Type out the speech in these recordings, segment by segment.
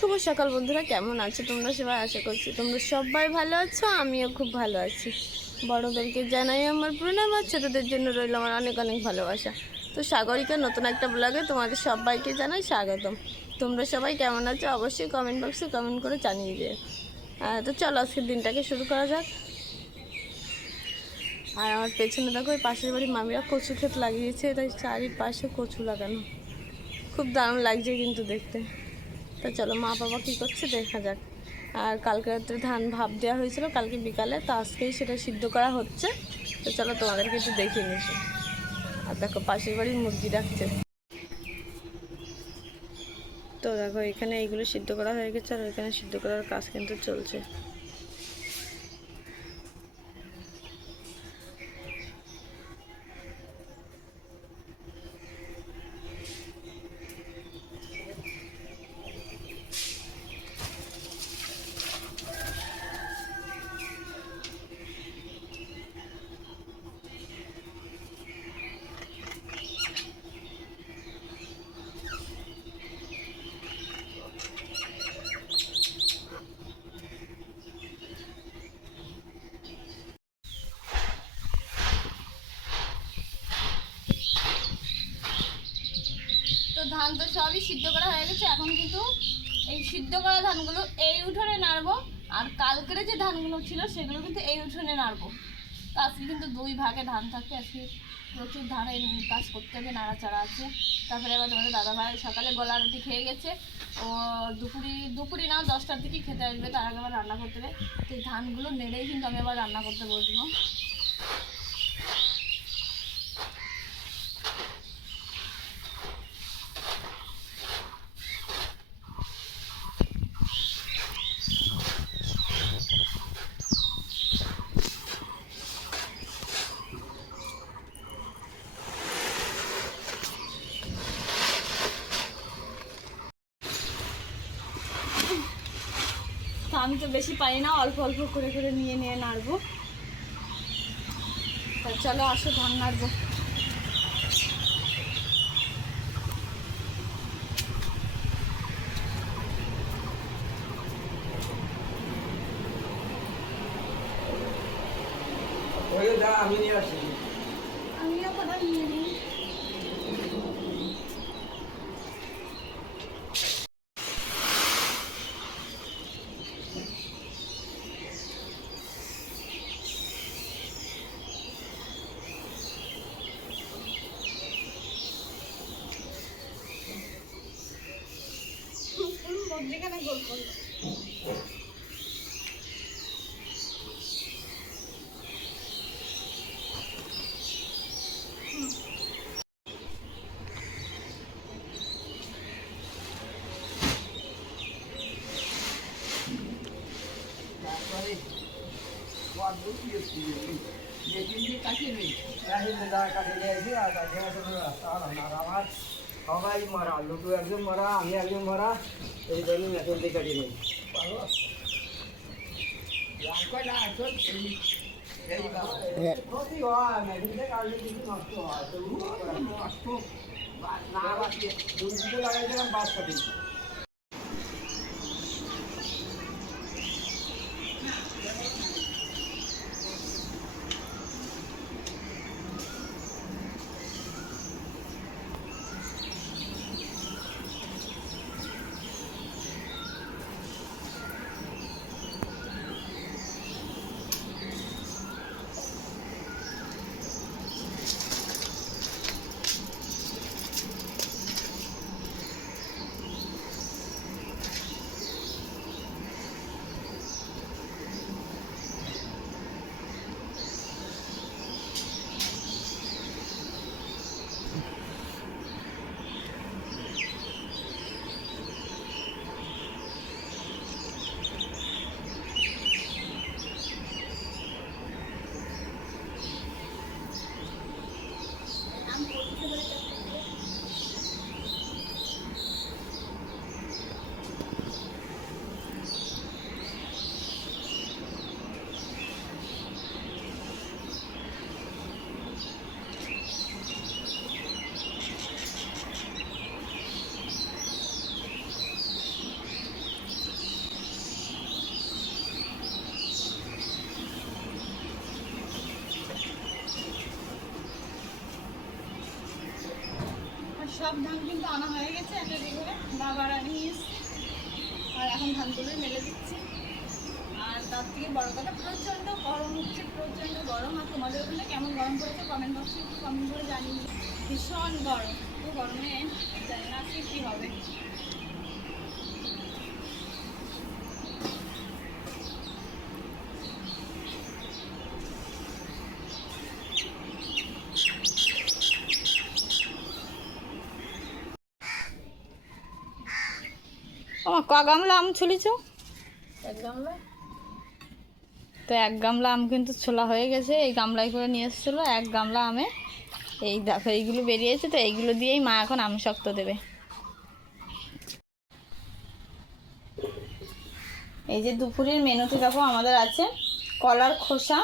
শুভ সকাল বন্ধুরা, কেমন আছো তোমরা সবাই? আশা করছি তোমরা সবাই ভালো আছো, আমিও খুব ভালো আছি। বড়োদেরকে জানাই আমার প্রণাম, আর ছোটোদের জন্য রইল আমার অনেক অনেক ভালোবাসা। তো সাগরিকা নতুন একটা ব্লগে তোমাদের সবাইকে জানাই স্বাগতম। তোমরা সবাই কেমন আছো অবশ্যই কমেন্ট বক্সে কমেন্ট করে জানিয়ে দিও। তো চলো আজকের দিনটাকে শুরু করা যাক। আর আমার পেছনে দেখো, ওই পাশের বাড়ি মামিরা কচু ক্ষেত লাগিয়েছে, তাই চারিপাশে কচু লাগানো, খুব দারুণ লাগছে কিন্তু দেখতে। তো চলো মা বাবা কী করছে দেখা যাক। আর কালকে রাত্রে ধান ভাপ দেওয়া হয়েছিল কালকে বিকালে, তো আজকেই সেটা সিদ্ধ করা হচ্ছে। তো চলো তোমাদেরকে একটু দেখিয়ে নিচ্ছি। আর দেখো পাশের বাড়ির মুরগি ডাকছে। তো দেখো এখানে এইগুলো সিদ্ধ করা হয়ে গেছে, আর ওইখানে সিদ্ধ করার কাজ কিন্তু চলছে। তো ধান তো সবই সিদ্ধ করা হয়ে গেছে, এখন কিন্তু এই সিদ্ধ করা ধানগুলো এই উঠোনে নাড়বো, আর কালকের যে ধানগুলো ছিল সেগুলো কিন্তু এই উঠোনে নাড়বো। তো আজকে কিন্তু দুই ভাগে ধান থাকবে, আজকে প্রচুর ধানের কাজ করতে হবে, নাড়াচাড়া আছে। তারপরে আবার তোমাদের দাদাভাই সকালে গলা রুটি খেয়ে গেছে, ও দুপুরি না 10টার দিকে খেতে আসবে, তার আগে আবার রান্না করতে হবে। তো এই ধানগুলো নেড়েই কিন্তু আমি আবার রান্না করতে বসবো। তো আমি তো বেশি পারি না, অল্প অল্প করে করে নিয়ে নিয়ে নাড়বো। তা চলো আসো ধান নাড়বো। আমি নিয়ে আসি, আমিও কথা নিয়ে নিই। যেখানে গোল করলো সবাই মারা, লুটু একজন মারা, আমি একজন মারা, এই জন্য মেশিন দিয়ে কাটিয়ে নিই। ক্ষতি হয়, মেশিন দিয়ে কাটলে কিছু নষ্ট হয়, নষ্ট না বাঁচিয়ে দুটো লাগাইছিলাম বাদ কাটি। কিন্তু আনা হয়ে গেছে একটা করে বাবার নিয়ে এসছি। আর এখন ধানগুলোই মেলে দিচ্ছি। আর তার থেকে বড় কথা প্রচণ্ড গরম হচ্ছে, প্রচণ্ড গরম। আর তোমাদের ওখানে কেমন গরম পড়েছে কমেন্ট বক্সে একটু কমেন্ট করে জানিয়ে। ভীষণ গরম, তো গরমে জানি না আজকে কী হবে। আমার ক গামলা আম ছুলিছ? এক গামলা। তো এক গামলা আম কিন্তু ছোলা হয়ে গেছে। এই গামলায় করে নিয়ে এসেছিলো এক গামলা আমে। এই দেখো এইগুলো বেরিয়েছে, তো এইগুলো দিয়েই মা এখন আম শক্ত দেবে। এই যে দুপুরের মেনুতে দেখো আমাদের আছে কলার খোসা।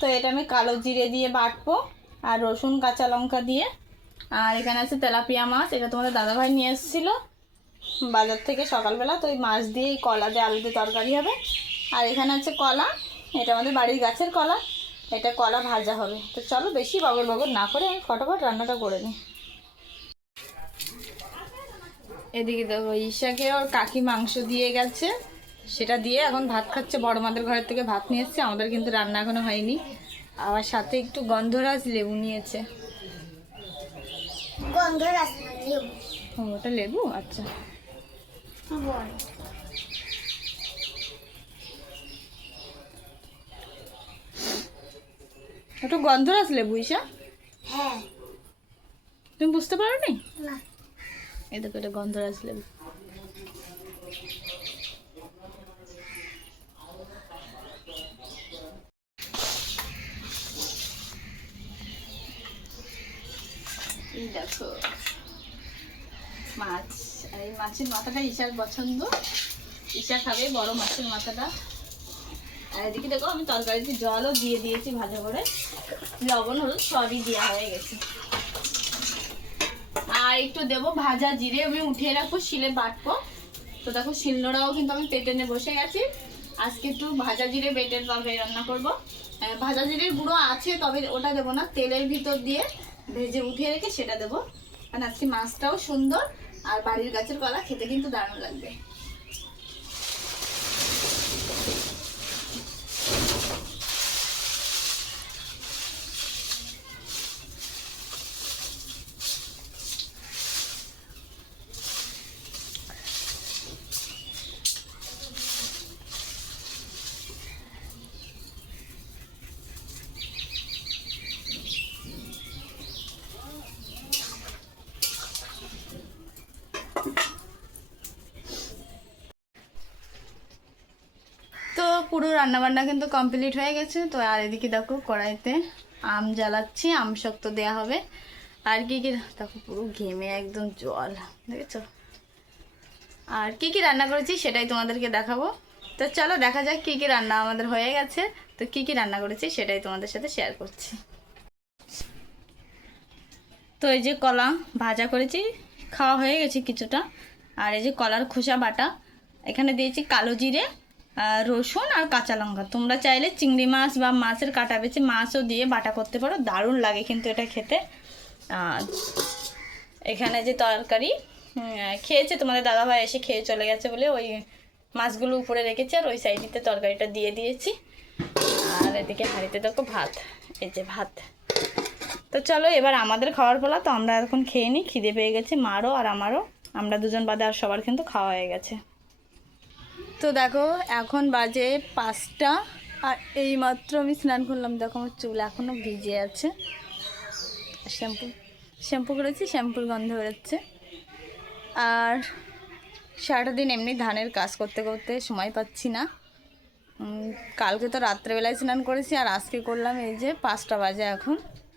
তো এটা আমি কালো জিরে দিয়ে বাটবো আর রসুন কাঁচা লঙ্কা দিয়ে। আর এখানে আছে তেলাপিয়া মাছ, এটা তোমাদের দাদাভাই নিয়ে এসেছিলো বাজার থেকে সকালবেলা। তো ওই মাছ দিয়ে কলা দিয়ে আলু দিয়ে তরকারি হবে। আর এখানে আছে কলা, এটা আমাদের বাড়ির গাছের কলা, এটা কলা ভাজা হবে। তো চলো বেশি বগর বগর না করে আমি ফটাফট রান্নাটা করে নিই। এদিকে দেখো ঈশাকে ওর কাকি মাংস দিয়ে গেছে, সেটা দিয়ে এখন ভাত খাচ্ছে। বড় মাদের ঘরের থেকে ভাত নিয়ে এসছে, আমাদের কিন্তু রান্না এখনো হয়নি। আবার সাথে একটু গন্ধরাজ লেবু নিয়েছে। গন্ধরাজ লেবু? ওটা লেবু, আচ্ছা। ওটা গন্ধরাজ লেবু ঈশা? হ্যাঁ। তুমি বুঝতে পারোনি? না। এই দেখো এটা গন্ধরাজ লেবু। এই দেখো মাছ, আর এই মাছের মাথাটা ঈশার পছন্দ, ঈশা খাবে বড় মাছের মাথাটা। আর এদিকে দেখো আমি তরকারিতে জলও দিয়ে দিয়েছি ভাজা করে, লবণ হলুদ সবই দেওয়া হয়ে গেছে। আর একটু দেবো ভাজা জিরে, আমি উঠিয়ে রাখবো শিলে বাটবো। তো দেখো শিলনোড়াও কিন্তু আমি পেটে নিয়ে বসে গেছি। আজকে একটু ভাজা জিরে বেটের তরকারি রান্না করবো। ভাজা জিরের গুঁড়ো আছে, তবে ওটা দেবো না, তেলের ভিতর দিয়ে ভেজে উঠিয়ে রেখে সেটা দেবো। কারণ আজকে মাছটাও সুন্দর আর বাড়ির গাছের কলা খেতে কিন্তু দারুণ লাগবে। তো পুরো রান্নাবান্না কিন্তু কমপ্লিট হয়ে গেছে। তো আর এদিকে দেখো কড়াইতে আম জ্বালাচ্ছি, আম শক্ত দেওয়া হবে। আর কি কি দেখো পুরো ঘেমে একদম জল, দেখেছো? আর কি কি রান্না করেছি সেটাই তোমাদেরকে দেখাবো। তো চলো দেখা যাক কি কি রান্না আমাদের হয়ে গেছে। তো কি কি রান্না করেছি সেটাই তোমাদের সাথে শেয়ার করছি। তো এই যে কলা ভাজা করেছি, খাওয়া হয়ে গেছে কিছুটা। আর এই যে কলার খোসা বাটা, এখানে দিয়েছি কালো জিরে, রসুন আর কাঁচা লঙ্কা। তোমরা চাইলে চিংড়ি মাছ বা মাছের কাটা বেছে মাছও দিয়ে বাটা করতে পারো, দারুণ লাগে কিন্তু এটা খেতে। এখানে যে তরকারি খেয়েছে তোমাদের দাদাভাই, এসে খেয়ে চলে গেছে বলে ওই মাছগুলো উপরে রেখেছি আর ওই সাইডেতে তরকারিটা দিয়ে দিয়েছি। আর এদিকে হাঁড়িতে দেখো ভাত, এই যে ভাত। তো চলো এবার আমাদের খাওয়ার পালা। তো আমরা এখন খেয়ে নিই, খিদে পেয়ে গেছে মারও আর আমারও। আমরা দুজন বাদে আর সবার কিন্তু খাওয়া হয়ে গেছে। তো দেখো এখন বাজে 5টা, আর এইমাত্র আমি স্নান করলাম। দেখো আমার চুল এখনও ভিজে আছে। শ্যাম্পু করেছি, শ্যাম্পুর গন্ধ বেরোচ্ছে। আর সারাটা দিন এমনি ধানের কাজ করতে করতে সময় পাচ্ছি না। কালকে তো রাত্রেবেলায় স্নান করেছি, আর আজকে করলাম এই যে 5টা বাজে, এখন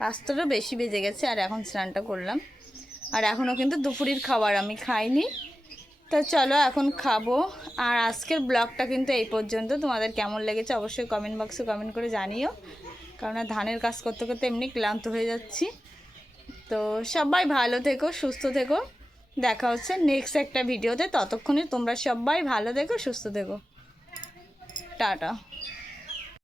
5টারও বেশি বেজে গেছে আর এখন স্নানটা করলাম। আর এখনও কিন্তু দুপুরের খাবার আমি খাইনি। তো চলো এখন খাবো। আর আজকের ব্লগটা কিন্তু এই পর্যন্ত। তোমাদের কেমন লেগেছে অবশ্যই কমেন্ট বক্সে কমেন্ট করে জানিও, কারণ ধানের কাজ করতে করতে এমনি ক্লান্ত হয়ে যাচ্ছি। তো সবাই ভালো থেকো, সুস্থ থেকো। দেখা হচ্ছে নেক্সট একটা ভিডিওতে। ততক্ষণে তোমরা সবাই ভালো থেকো, সুস্থ থেকো। টাটা।